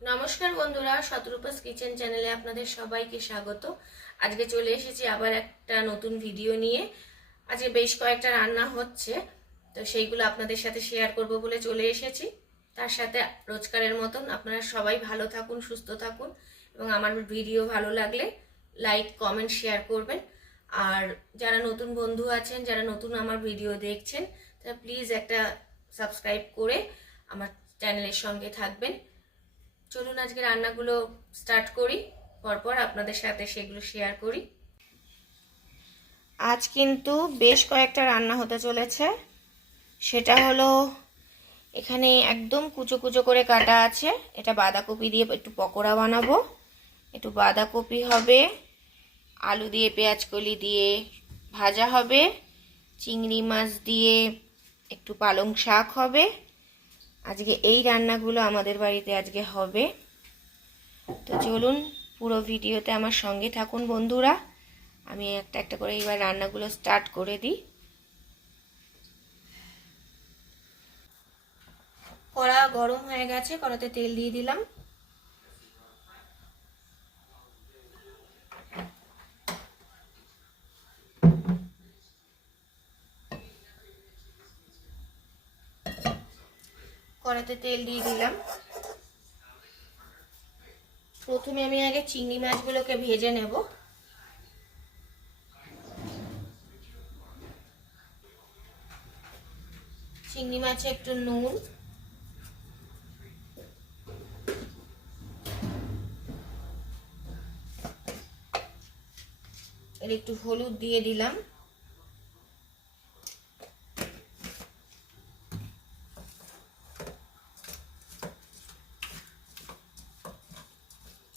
নমস্কার বন্ধুরা, শতরূপাস কিচেন চ্যানেলে আপনাদের সবাইকে স্বাগত। আজকে চলে এসেছি আবার একটা নতুন ভিডিও নিয়ে। আজকে বেশ কয়েকটা রান্না হচ্ছে, তো সেইগুলো আপনাদের সাথে শেয়ার করব বলে চলে এসেছি। তার সাথে রোজকারের মতন আপনারা সবাই ভালো থাকুন, সুস্থ থাকুন, এবং আমার ভিডিও ভালো লাগলে লাইক, কমেন্ট, শেয়ার করবেন। আর যারা নতুন বন্ধু আছেন, যারা নতুন আমার ভিডিও দেখছেন, তারা প্লিজ একটা সাবস্ক্রাইব করে আমার চ্যানেলের সঙ্গে থাকবেন। চলুন আজকে রান্নাগুলো স্টার্ট করি, পরপর আপনাদের সাথে সেগুলো শেয়ার করি। আজ কিন্তু বেশ কয়েকটা রান্না হতে চলেছে। সেটা হলো, এখানে একদম কুচো কুচো করে কাটা আছে, এটা বাঁধাকপি দিয়ে একটু পকোড়া বানাবো। একটু বাঁধাকপি হবে, আলু দিয়ে পেঁয়াজ কলি দিয়ে ভাজা হবে, চিংড়ি মাছ দিয়ে একটু পালং শাক হবে। আজকে এই রান্নাগুলো আমাদের বাড়িতে আজকে হবে। তো চলুন পুরো ভিডিওতে আমার সঙ্গে থাকুন বন্ধুরা। আমি একটা একটা করে এবার রান্নাগুলো স্টার্ট করে দিই। কড়া গরম হয়ে গেছে, কড়াতে তেল দিয়ে দিলাম। কড়াতে তেল দিয়ে দিলাম। প্রথমে আমি আগে চিংড়ি মাছগুলোকে ভেজে নেব। চিংড়ি মাছে একটু নুন, এর একটু হলুদ দিয়ে দিলাম।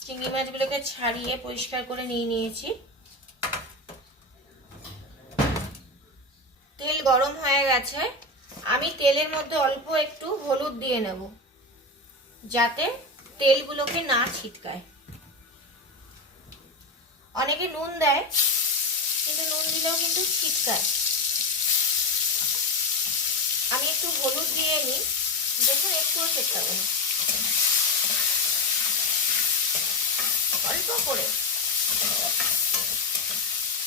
চিংড়ি মাছগুলোকে ছাড়িয়ে পরিষ্কার করে নিয়ে নিয়েছি। তেল গরম হয়ে গেছে, আমি তেলের মধ্যে অল্প একটু হলুদ দিয়ে নেব, যাতে তেলগুলোকে না ছিটকায়। অনেকে নুন দেয়, কিন্তু নুন দিলেও কিন্তু ছিটকায়। আমি একটু হলুদ দিয়ে নিই, দেখুন একটুও ছিটকাবে না, অল্প করে।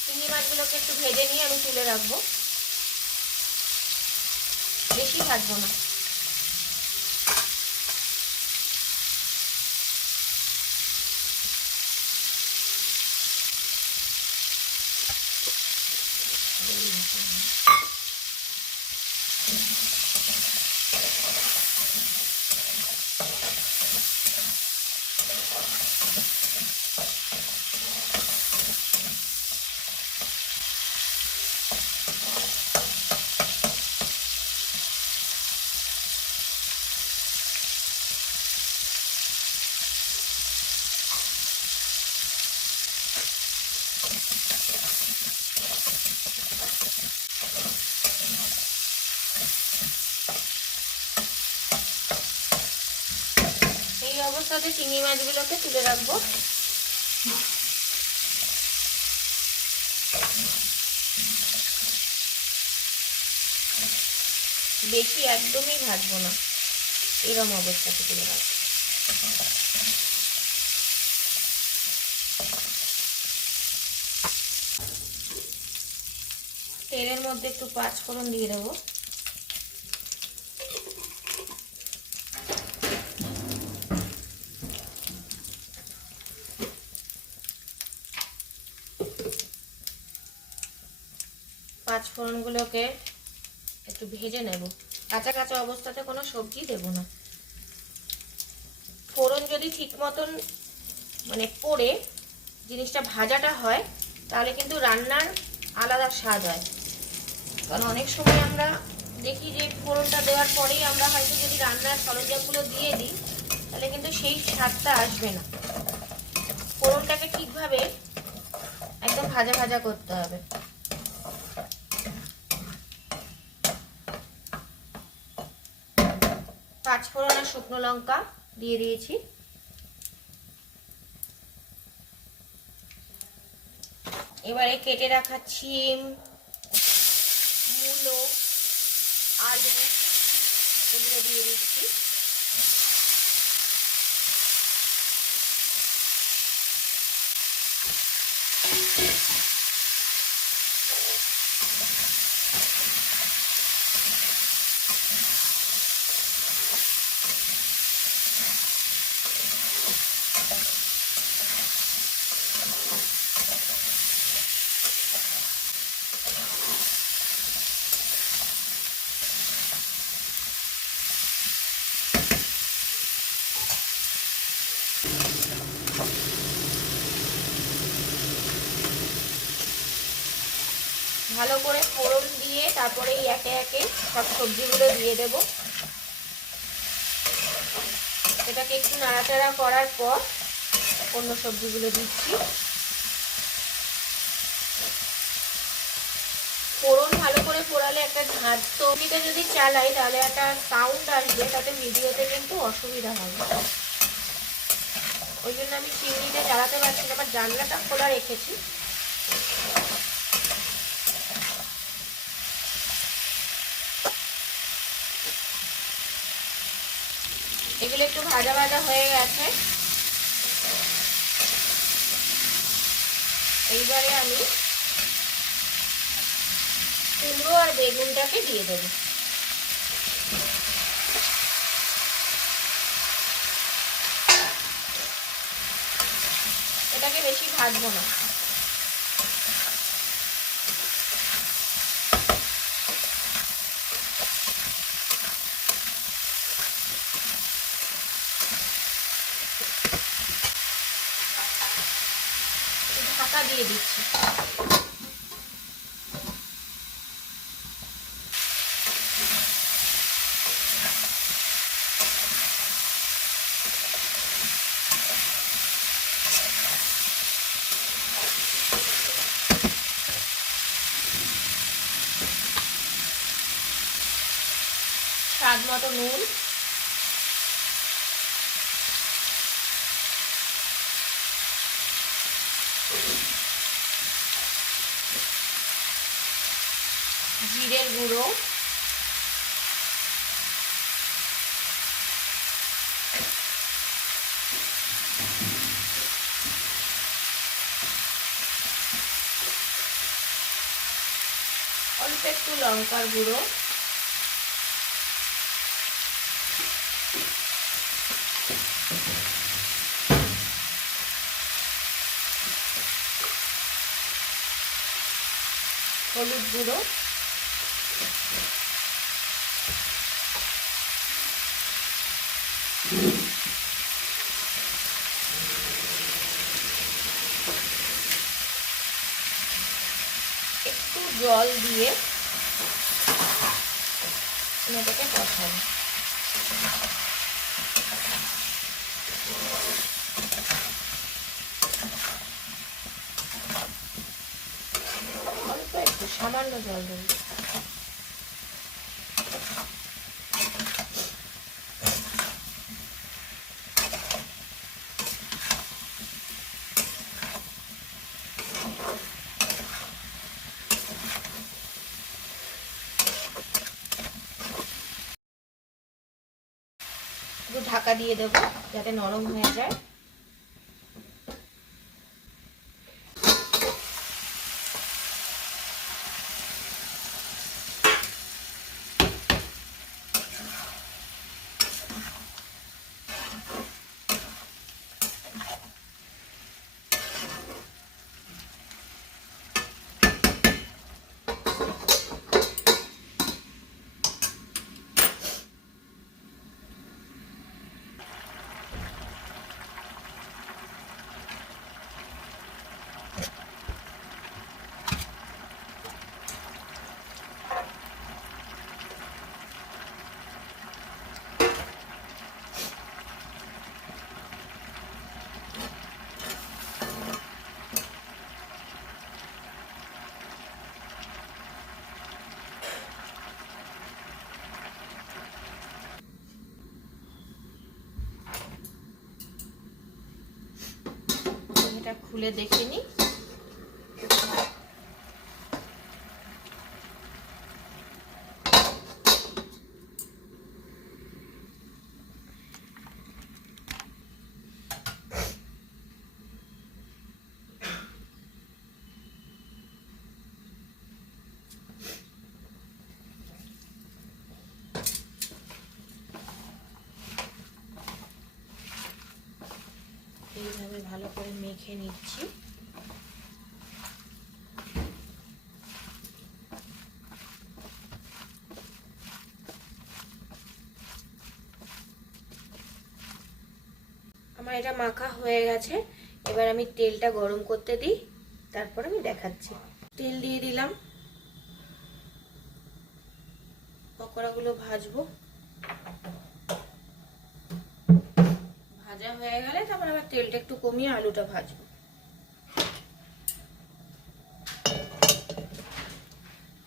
চিংড়ি মাছগুলোকে একটু ভেজে নিয়ে আমি তুলে রাখবো, বেশি ভাজবো না। এই অবস্থাতে চিংড়ি মাছগুলোকে তুলে রাখবো। বেশি একদমই ভাজবো না, এরকম অবস্থাতে তুলে রাখবো। তেলের মধ্যে একটু পাঁচফোড়ন দিয়ে দেবো। পাঁচফোড়নগুলোকে একটু ভেজে নেব। কাঁচা কাঁচা অবস্থাতে কোনো সবজি দেব না। ফোড়ন যদি ঠিক মতন পড়ে জিনিসটা ভাজাটা হয়, তাহলে কিন্তু রান্নার আলাদা স্বাদ হয়। কারণ অনেক সময় আমরা দেখি যে ফোড়নটা দেওয়ার পরেই আমরা হয়তো যদি রান্নার সরঞ্জামগুলো দিয়ে দিই, তাহলে কিন্তু সেই স্বাদটা আসবে না। ফোড়নটাকে ঠিকভাবে একদম ভাজা ভাজা করতে হবে। পাঁচফোড়ন আর শুকনো লঙ্কা দিয়ে দিয়েছি। এবারে কেটে রাখা শিম, মূলো, আলু এগুলো দিয়ে দিচ্ছি। ভালো করে ফোড়ন দিয়ে তারপরে একে একে সব সবজিগুলো দিয়ে দেব। এটাকে একটু নাড়াচাড়া করার পর অন্য সবজিগুলো দিচ্ছি। ফোড়ন ভালো করে পোড়ালে একটা ঝাঁঝ, তবলিটা যদি চালাই তাহলে একটা সাউন্ড আসবে, তাতে ভিডিওতে কিন্তু অসুবিধা হবে। ওই জন্য আমি চিমনিটা জ্বালাতে পারছি না, আমার জানলাটা খোলা রেখেছি। এগুলো একটু ভাজা ভাজা হয়ে গেছে। এইবারে আমি কুমড়ো আর বেগুনটাকে দিয়ে দেবো। এটাকে বেশি ভাজবো না। ঢাকা দিয়ে দিচ্ছি। স্বাদ মতো নুন, জিরের গুঁড়ো, অল্প একটু লঙ্কার গুঁড়ো, হলুদ গুঁড়ো, একটু জল দিয়ে এটাকে কষাবো। অল্প একটু সামান্য জল দেবো। একটু ঢাকা দিয়ে দেবো যাতে নরম হয়ে যায়। এটা খুলে দেখে নিই। এইভাবে ভালো করে মেখে নিচ্ছি। আমার এটা মাখা হয়ে গেছে। এবার আমি তেলটা গরম করতে দিই, তারপর আমি দেখাচ্ছি। তেল দিয়ে দিলাম, পকোড়াগুলো ভাজবো। ভাজা হয়ে গেলে তারপর আবার তেলটা একটু কমিয়ে আলুটা ভাজবো।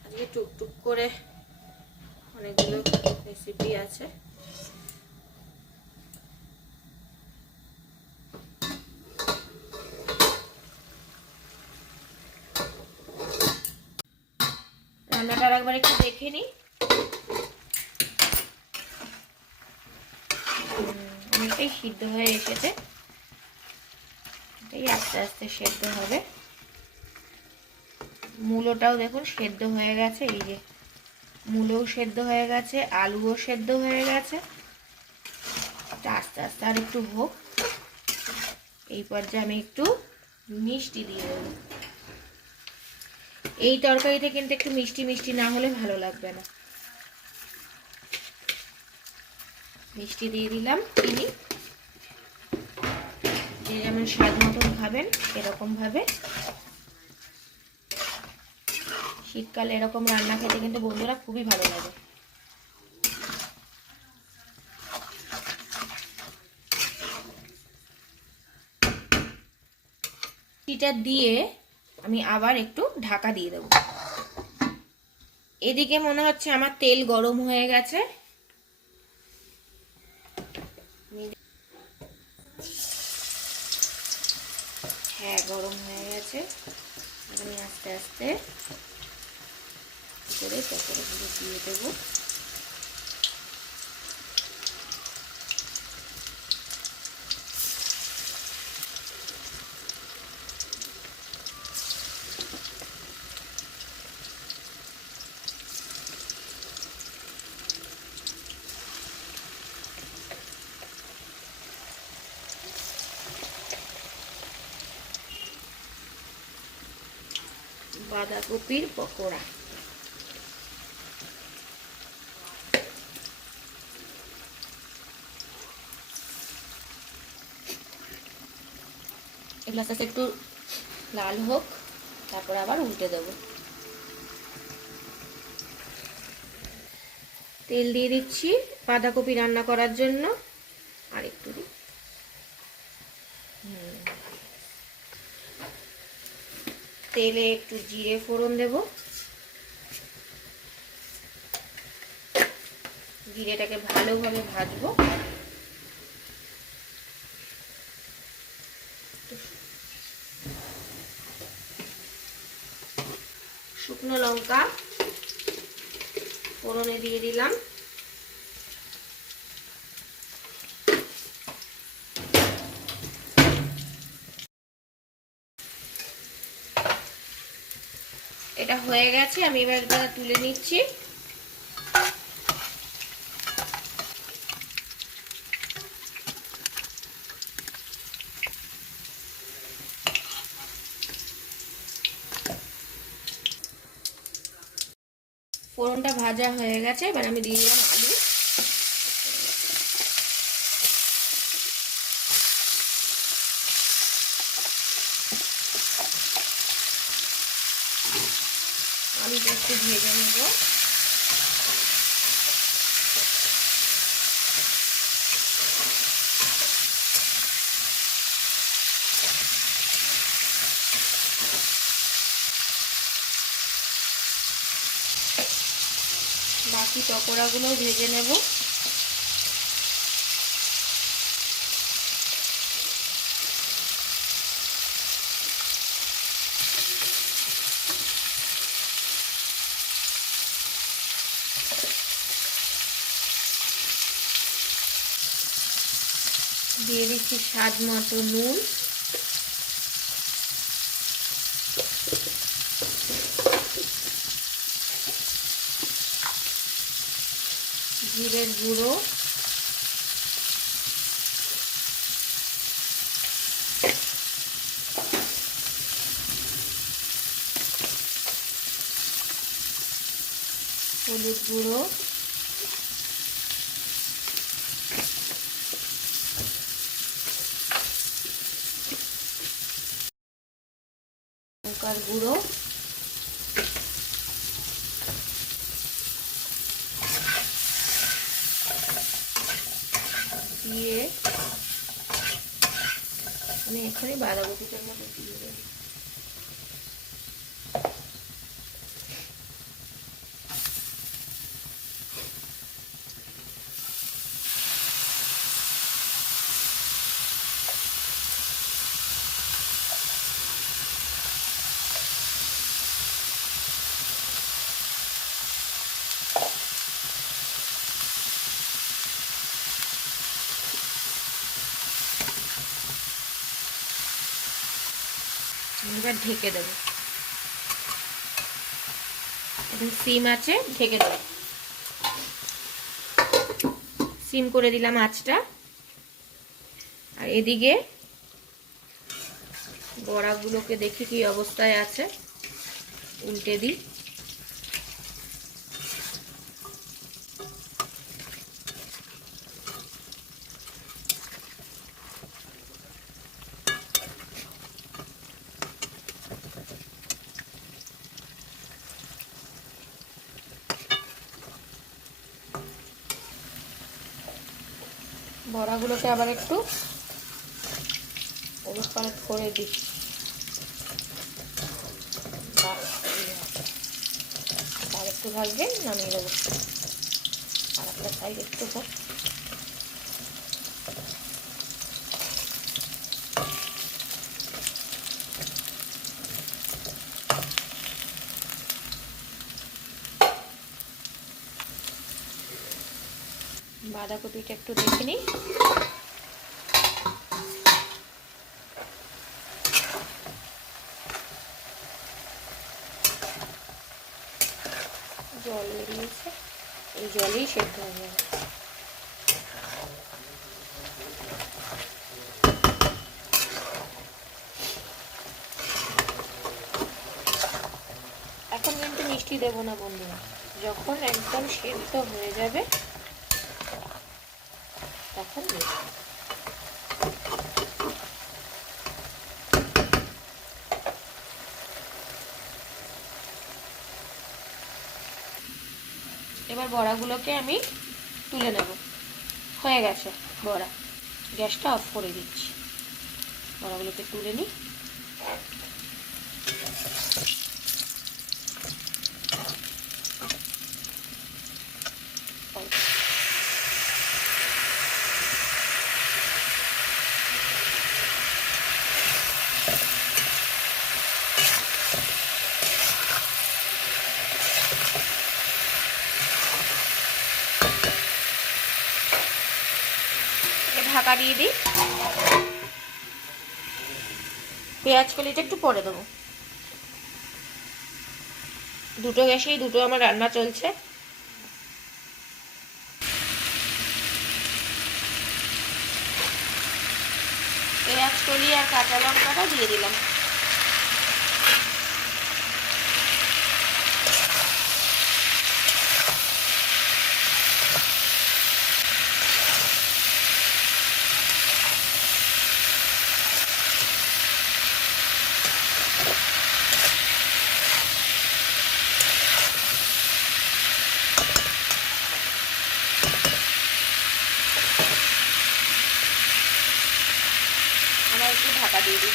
আজকে টুকটুক করে অনেকগুলো রেসিপি আছে। রান্নাটা একবার একটু দেখে নিই। অনেকটাই সিদ্ধ হয়ে এসেছে, এই আস্তে আস্তে সেদ্ধ হবে। মূলোটাও দেখুন সেদ্ধ হয়ে গেছে, এই যে মূলও সেদ্ধ হয়ে গেছে, আলুও সেদ্ধ হয়ে গেছে। আস্তে আস্তে আর একটু হোক। এই পর্যায়ে আমি একটু মিষ্টি দিয়ে দেবো। এই তরকারিতে কিন্তু একটু মিষ্টি মিষ্টি না হলে ভালো লাগবে না। মিষ্টি দিয়ে দিলাম, চিনি, যে যেমন স্বাদ মতন খাবেন এরকম ভাবে। শীতকালে এরকম রান্না খেতে কিন্তু বন্ধুরা খুবই ভালো লাগে। এটা দিয়ে আমি আবার একটু ঢাকা দিয়ে দেবো। এদিকে মনে হচ্ছে আমার তেল গরম হয়ে গেছে। হ্যাঁ, গরম হয়ে গেছে। আমি আস্তে আস্তে করে পকোড়াগুলো দিয়ে দেবো। বাঁধাকপির পকোড়া। এগুলো আস্তে আস্তে একটু লাল হোক, তারপর আবার উল্টে দেবো। তেল দিয়ে দিচ্ছি বাঁধাকপি রান্না করার জন্য, আর একটু দিই। তেলে একটু জিরে ফোড়ন দেব। জিরেটাকে ভালোভাবে ভাজবো। শুকনো লঙ্কা ফোড়নে দিয়ে দিলাম। এটা হয়ে গেছে, আমি এবার এটা তুলে নিচ্ছি। ফোড়নটা ভাজা হয়ে গেছে, এবার আমি দিয়ে দিলাম আলু। আলুটা একটু ভেজে নেব। বাকি পকোড়াগুলো ভেজে নেব। দিয়ে দিচ্ছি স্বাদ মতো নুন, জিরের গুঁড়ো, হলুদ গুঁড়ো, লঙ্কার গুঁড়ো, দিয়ে আমি এখানে বাঁধাকপিটার মধ্যে দিয়ে দেবো। এবার ঢেকে দেবো, এখন সিম আছে, ঢেকে দেবো। সিম করে দিলাম আঁচটা। আর এদিকে বড়াগুলোকে দেখি কি অবস্থায় আছে, উল্টে দিই। বড়াগুলোকে আবার একটু ওলট পালট করে দিই। আর একটু ভাজবে, নামিয়ে দেবো। আর একটা সাইড একটু হোক। বাঁধাকপিটা একটু দেখে নিই। জল বেরিয়েছে, এই জলেই সেদ্ধ হয়ে যাবে। এখন কিন্তু মিষ্টি দেবো না বন্ধুরা, যখন একদম সেদ্ধ হয়ে যাবে তখন দেব। এবার বড়াগুলোকে আমি তুলে নেব। হয়ে গেছে বড়া, গ্যাসটা অফ করে দিচ্ছি। বড়াগুলোকে তুলে নিই। ঢাকা দিয়ে দিই। পেঁয়াজ কলিটা একটু পরে দেবো। দুটো গ্যাসেই দুটো আমার রান্না চলছে। পেঁয়াজ কলি আর কাঁচা লঙ্কাটা দিয়ে দিলাম। একটু ঢাকা দিয়ে দিই।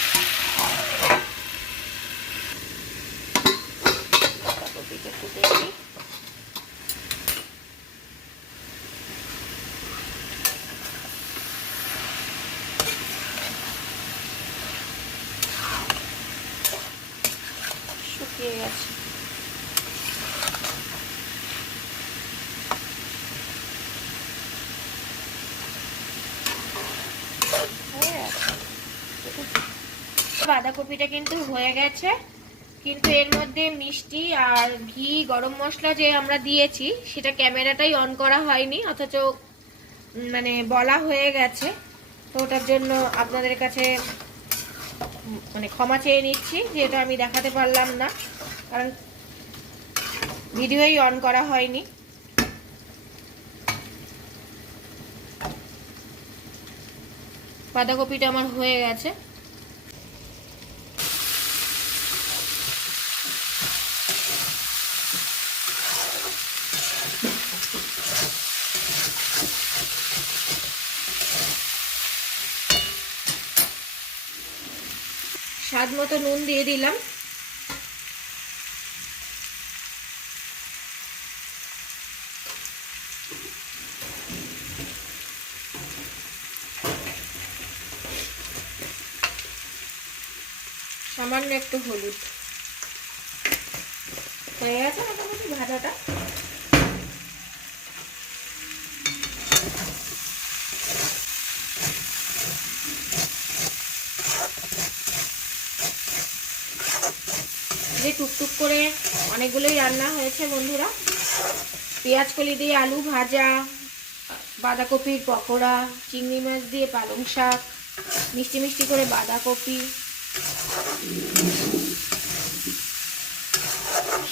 বাঁধাকপিটা একটু দেখি। শুকিয়ে গেছে। বাঁধাকপিটা কিন্তু হয়ে গেছে, কিন্তু এর মধ্যে মিষ্টি আর ঘি গরম মশলা যে আমরা দিয়েছি সেটা ক্যামেরাটাই অন করা হয়নি, অথচ মানে বলা হয়ে গেছে। তো ওটার জন্য আপনাদের কাছে মানে ক্ষমা চেয়ে নিচ্ছি যে এটা আমি দেখাতে পারলাম না, কারণ ভিডিওই অন করা হয়নি। বাঁধাকপিটা আমার হয়ে গেছে। স্বাদ মতো নুন দিয়ে দিলাম। সামান্য একটু হলুদ। হয়ে গেছে মোটামুটি ভাজাটা। যে টুকটুক করে অনেকগুলোই রান্না হয়েছে বন্ধুরা। পেঁয়াজ কলি দিয়ে আলু ভাজা, বাঁধাকপির পকোড়া, চিংড়ি মাছ দিয়ে পালং শাক, মিষ্টি মিষ্টি করে বাঁধাকপি।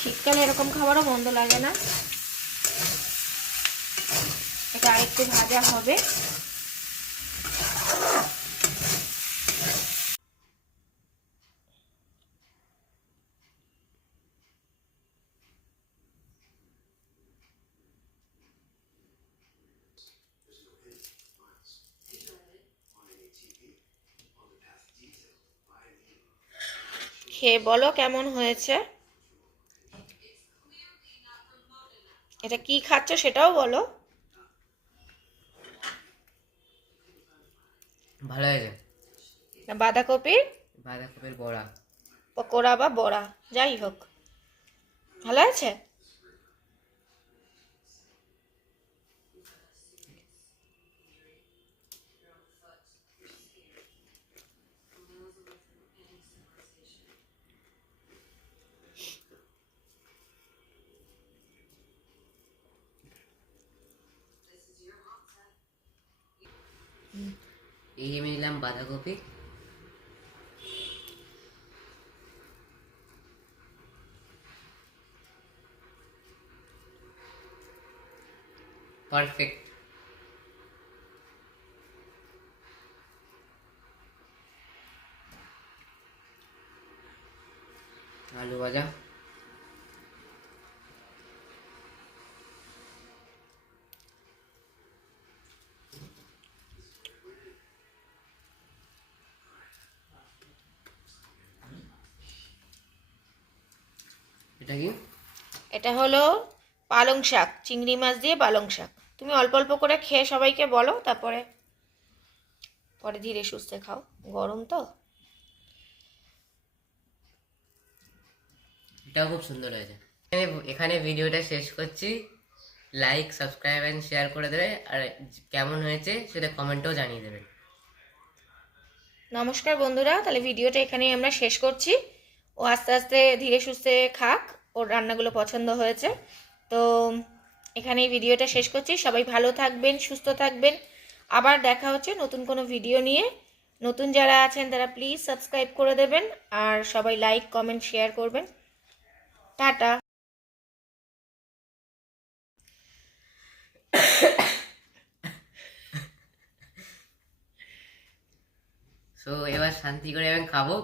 শীতকালে এরকম খাবারও মন্দ লাগে না। এটা আরেকটু ভাজা হবে। খেয়ে বলো কেমন হয়েছে। এটা কি খাচ্ছ সেটাও বলো। ভালো হয়েছে। বাঁধাকপির বড়া, পকোড়া বা বড়া যাই হোক, ভালো আছে। এই আমি নিলাম বাঁধাকপি, পারফেক্ট। আলু ভাজা, এটা কি? এটা হলো পালং শাক, চিংড়ি মাছ দিয়ে পালং শাক। তুমি অল্প অল্প করে খেয়ে সবাইকে বলো, তারপরে পরে ধীরে সুস্থে খাও, গরম তো। এটাও খুব সুন্দর হয়েছে। এখানে ভিডিওটা শেষ করছি। লাইক, সাবস্ক্রাইব এন্ড শেয়ার করে দেবে, আর কেমন হয়েছে সেটা কমেন্টেও জানিয়ে দেবেন। নমস্কার বন্ধুরা, তাহলে ভিডিওটা এখানেই আমরা শেষ করছি। ও আস্তে আস্তে ধীরে সুস্থে খাক, ওর রান্নাগুলো পছন্দ হয়েছে তো। এখানেই ভিডিওটা শেষ করছি। সবাই ভালো থাকবেন, সুস্থ থাকবেন। আবার দেখা হচ্ছে নতুন কোনো ভিডিও নিয়ে। নতুন যারা আছেন তারা প্লিজ সাবস্ক্রাইব করে দেবেন, আর সবাই লাইক, কমেন্ট, শেয়ার করবেন। টাটা। সো এবার শান্তি করে আমি খাবো।